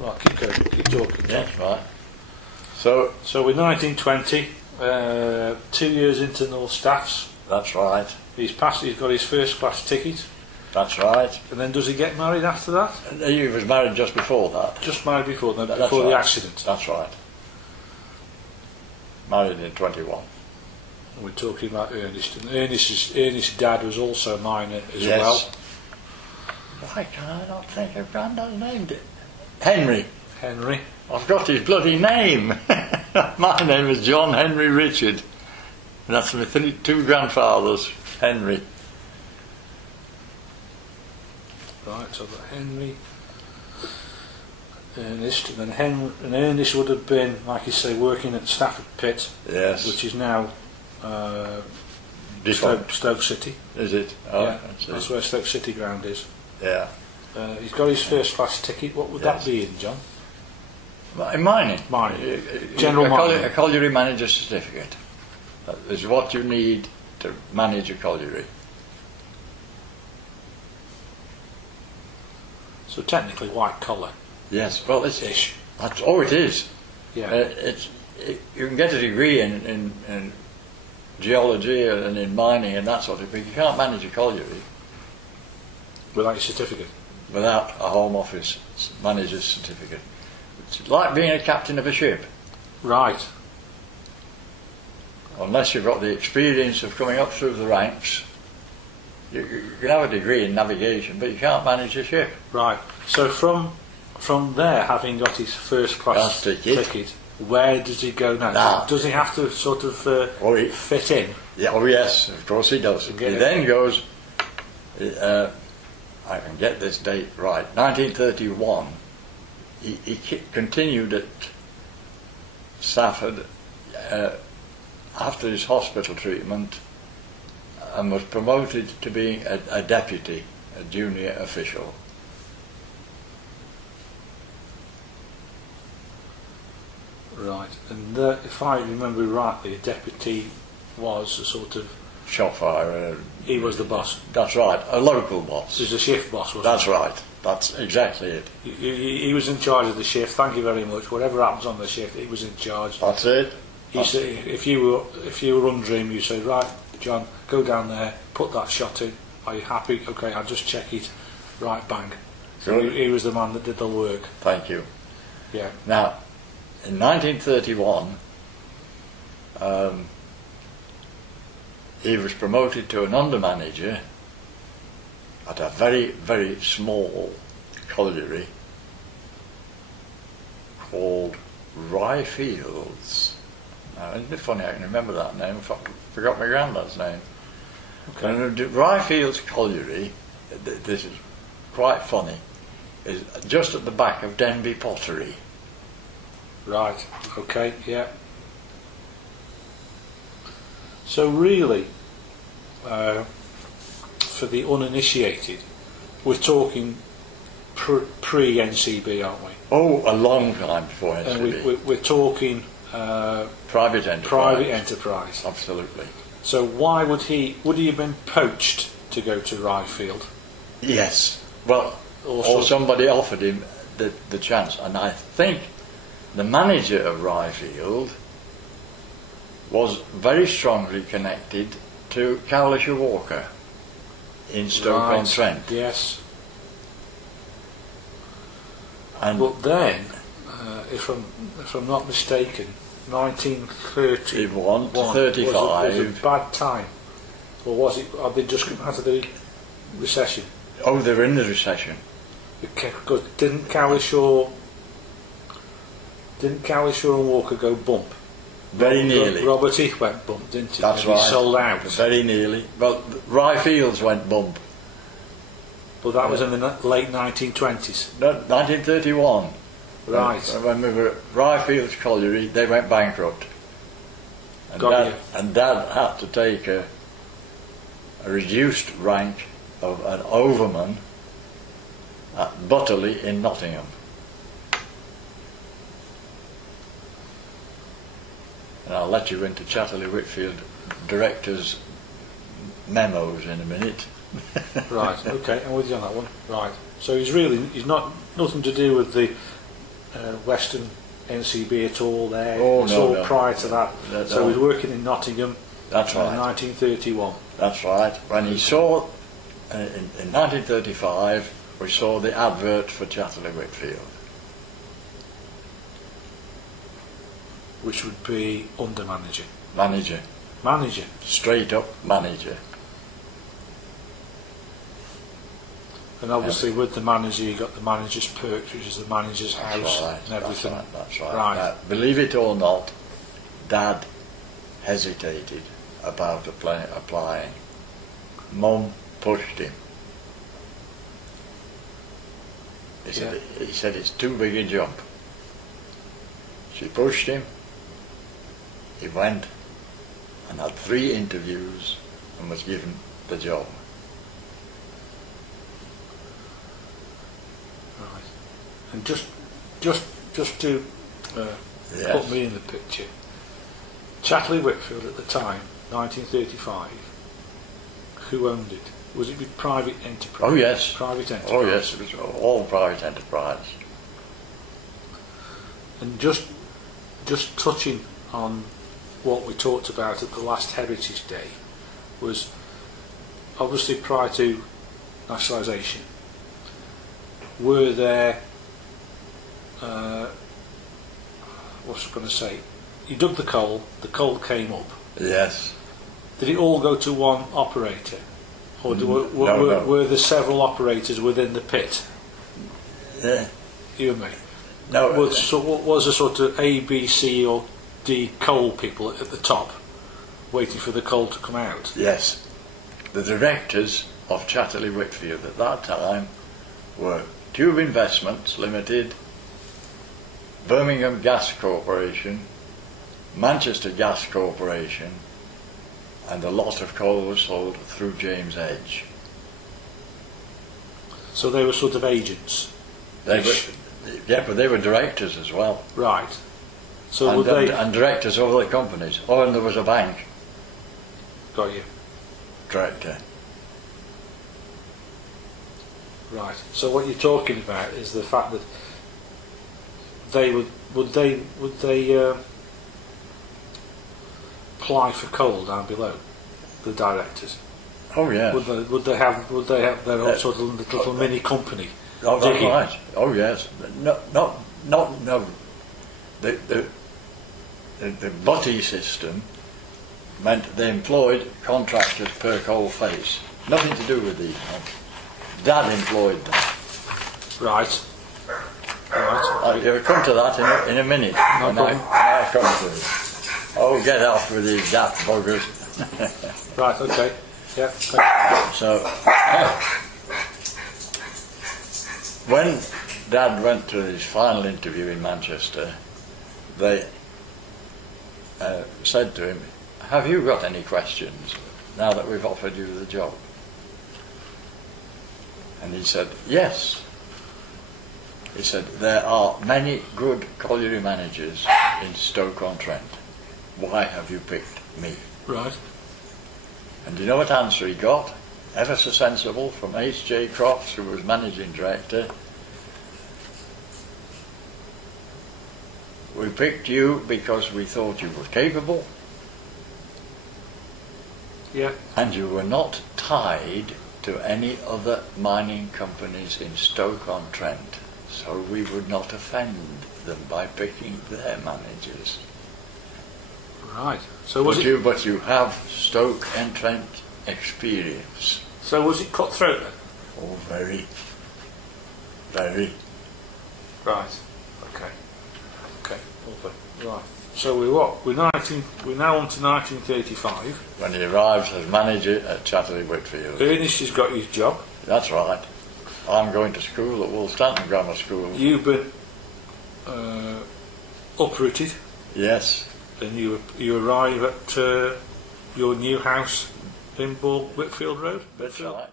Right, keep going, keep talking. Yes, right. So with 1920, 2 years into North Staffs, that's right. he's got his first class ticket. That's right. And then does he get married after that? He was married just before that. Just married before, no, That's before the right. accident. That's right. Married in 21. And we're talking about Ernest. And Ernest's dad was also a miner as Yes. well. Why can I not think of Grandad's name? Henry. Henry. I've got his bloody name. My name is John Henry Richard. And that's my two grandfathers, Henry. Right, so I've got Henry, Ernest, and then Ernest would have been, like you say, working at Stafford Pit, Yes. which is now Defunct. Stoke City. Is it? Oh, Yeah, that's where Stoke City ground is. Yeah. He's got his first class ticket. What would Yes. that be in, John? In mining. Mining. General mining. A colliery manager certificate. That is what you need to manage a colliery. So technically white collar. Yes. Well, it's Ish. That's it is. Yeah. You can get a degree in geology and in mining and that sort of thing, but you can't manage a colliery Without your certificate. without a Home Office manager's certificate. It's like being a captain of a ship. Right. Unless you've got the experience of coming up through the ranks, you can have a degree in navigation, but you can't manage a ship. Right. So from there, having got his first class ticket, where does he go now? Now. Does he have to sort of fit in? Yeah, oh yes, of course he does. He then goes, I can get this date right, 1931, he continued at Stafford after his hospital treatment and was promoted to being a deputy, a junior official. Right. And if I remember rightly, a deputy was a sort of... Shop fire. He was the boss. That's right, a local boss. He was the shift boss, wasn't That's right, that's exactly it. he was in charge of the shift. Thank you very much. Whatever happens on the shift, he was in charge. That's it. He said, if you were under him, you say, right, John, go down there, put that shot in. Are you happy? Okay, I'll just check it. Right, bang. So he was the man that did the work. Thank you. Yeah. Now, in 1931, he was promoted to an under-manager at a very, very small colliery called Whitfield. Now, isn't it funny I can remember that name? I forgot my granddad's name. Okay. And Whitfield's colliery, this is quite funny, is just at the back of Denby Pottery. Right. Okay. Yeah. So really, for the uninitiated, we're talking pre-NCB, aren't we? Oh, a long time before NCB. And we're talking private enterprise. private enterprise. Absolutely. So why would he have been poached to go to Whitfield? Yes. Well, Also- or somebody offered him the chance, and I think the manager of Whitfield was very strongly connected to Cowlisher Walker in Stoke-on-Trent. Yes. And But then, if I'm not mistaken, 1931 to 35 was a bad time, or was it? Are they just come out of the recession? oh, they were in the recession. Because didn't Cowlishaw and Walker go bump? Very nearly. Robert Heath went bump, didn't he? That's And he right. sold out. Very nearly. Well, Whitfields went bump. But that was in the late 1920s. No, 1931. Right. When we were at Whitfield's colliery, they went bankrupt. And Got you. Dad had to take a reduced rank of an overman at Butterley in Nottingham. And I'll let you into Chatterley Whitfield director's memos in a minute. Right. Okay. I'm with you on that one. Right. So he's not nothing to do with the Western NCB at all there. Oh, it's no, all no. prior to that. So he was working in Nottingham. That's right. In 1931. That's right. When he saw, in 1935, we saw the advert for Chatterley Whitfield. Which would be under manager. Manager. Manager. Straight up manager. And obviously with the manager you got the manager's perks, which is the manager's house and everything. That's right. Right. Believe it or not, Dad hesitated about applying. Mum pushed him. He said it's too big a jump. She pushed him. He went and had 3 interviews and was given the job. Right. And just to Yes. put me in the picture, Chatterley Whitfield at the time, 1935, who owned it? Was it with private enterprise? Oh yes. Private enterprise. Oh yes, it was all private enterprise. And just touching on what we talked about at the last Heritage Day was obviously prior to nationalisation, were there what's I going to say? You dug the coal came up. Yes. Did it all go to one operator? Or No. were there several operators within the pit? Yeah. You and me? No. What was a sort of A, B, C or D coal people at the top waiting for the coal to come out? Yes. The directors of Chatterley Whitfield at that time were Tube Investments Limited, Birmingham Gas Corporation, Manchester Gas Corporation, and a lot of coal was sold through James Edge. So they were sort of agents. But they were directors as well. Right. So And, would they... and directors of other companies. Oh, and there was a bank Got you. director. Right. So what you're talking about is the fact that they would they apply for coal down below, the directors. Oh yeah. Would they have their own sort of little mini company? Oh, that's digging? right. Oh yes. No. The butty system meant they employed contractors per coal face. Nothing to do with these men. Dad employed them. Right. Right. You'll come to that in a minute. No when problem. I come to it. Oh, get off with these daft buggers. Right. Okay. Yeah. So, when Dad went to his final interview in Manchester, they said to him, "Have you got any questions now that we've offered you the job?" And he said, "Yes." He said, "There are many good colliery managers in Stoke-on-Trent. Why have you picked me?" Right. And do you know what answer he got? Ever so sensible, from H.J. Crofts, who was managing director. "We picked you because we thought you were capable, Yeah. and you were not tied to any other mining companies in Stoke-on-Trent, so we would not offend them by picking their managers. Right. So was But you have Stoke-on-Trent experience." So was it cutthroat then? Oh, very, very. Right. Okay. Okay. Lovely. Right. So we're now on to 1935. When he arrives as manager at Chatterley Whitfield. Ernest has got his job. That's right. I'm going to school at Woolstanton Grammar School. You've been uprooted, Yes. and you arrive at your new house in Whitfield Road. That's right.